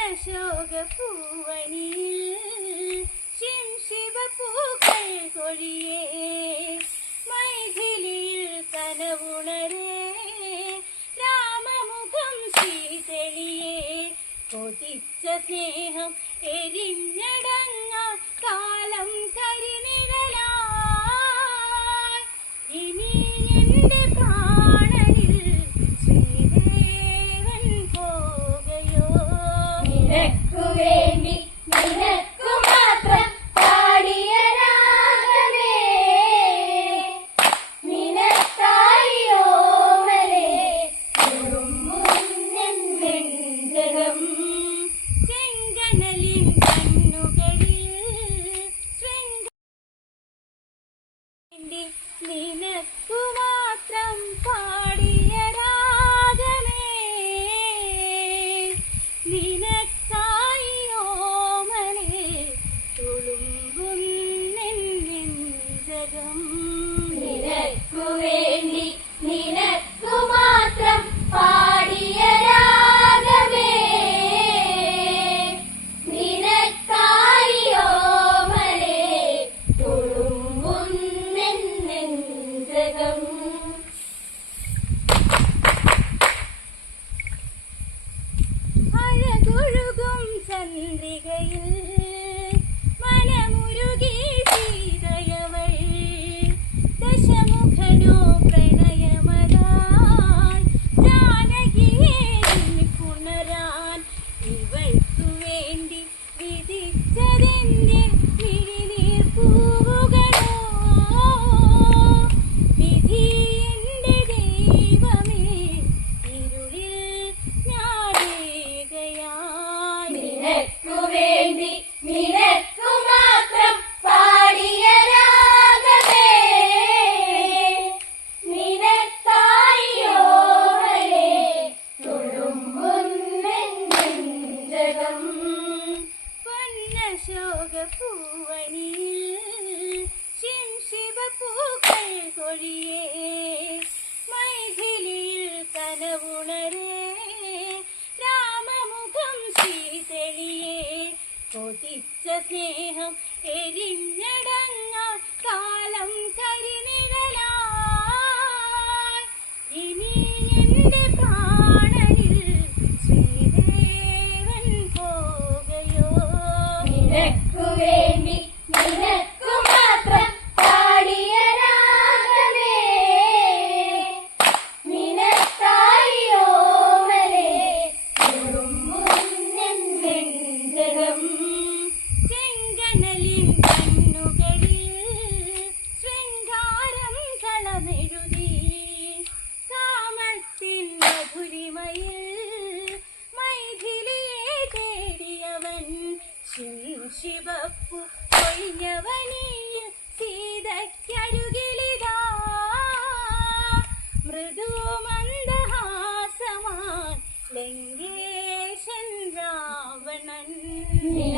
പൊന്നശോകപ്പൂവനിയിൽ ശിംശിവപ്പൂക്കൾ കൊഴിയേ മൈഥിലിയിൽ കനവുണരേ രാമമുഖം ശ്രീതെളിയേ കൊതിച്ച നിനക്കു വേണ്ടി നിനക്കു മാത്രം പാടിയ രാഗമേ. നിനക്കായി ഓമലേ. നെഞ്ചകം ചെങ്കനലിൻ കണ്ണുകളിൽ നിനക്കു വേണ്ടി നിനക്കു മാത്രം പാടിയ രാഗമേ നിനക്കായി ഓമലേ തുളുമ്പുന്നെഞ്ചകം പൊന്നശോകപ്പൂവനിയിൽ ശിംശിവപ്പൂക്കൾ കൊഴിയേ. കൊതിച്ച സ്നേഹം എരിഞ്ഞടങ്ങ കാലം കരിനിഴലായി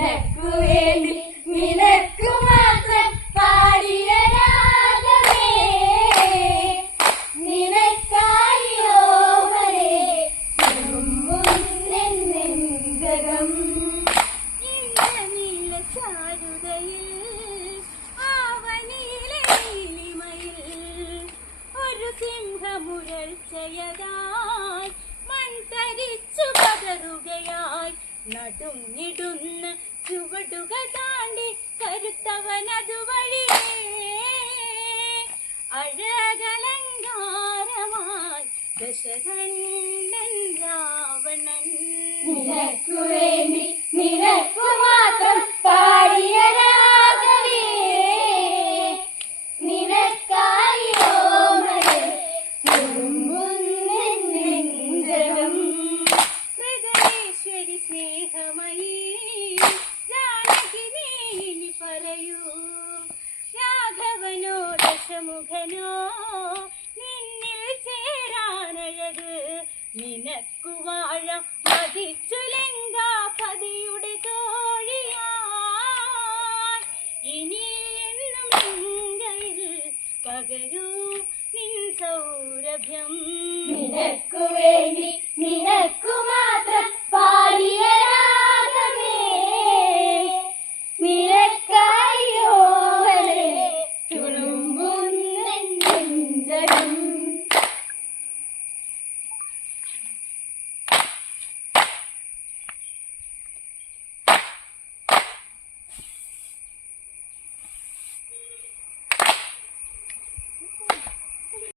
നിനക്കു വേണ്ടി നിനക്കു മാത്രം പാടിയ രാഗമേ. നിനക്കായി ഓമലേ തുളുമ്പുന്നെഞ്ചകം ഇന്ദ്രനീല ചാരുതയിൽ ആവനിയിലെ നീലിമയിൽ ഒരു സിംഹമുരൾച്ചയതായി മൺതരിച്ചു പതറുകയായി. നടുങ്ങിടുന്ന ചുവടുകൾ താണ്ടി കരുത്തവനതുവഴിയേ അഴകലങ്കാരമായി ദശകണ്ഠൻ രാവണൻ. നിനക്കു വേണ്ടി നിനക്കു മുഖനോ നിന്നിൽ ചേരാനഴക്. നിനക്കു വാഴ മതിച്ചുലങ്കാ പതിയുടെ തോഴിയായി ഇനി എന്നും നിങ്ങൾ പകരൂ നിൻ സൗരഭ്യം. നിനക്കു വേണ്ടി നിനക്കുമാ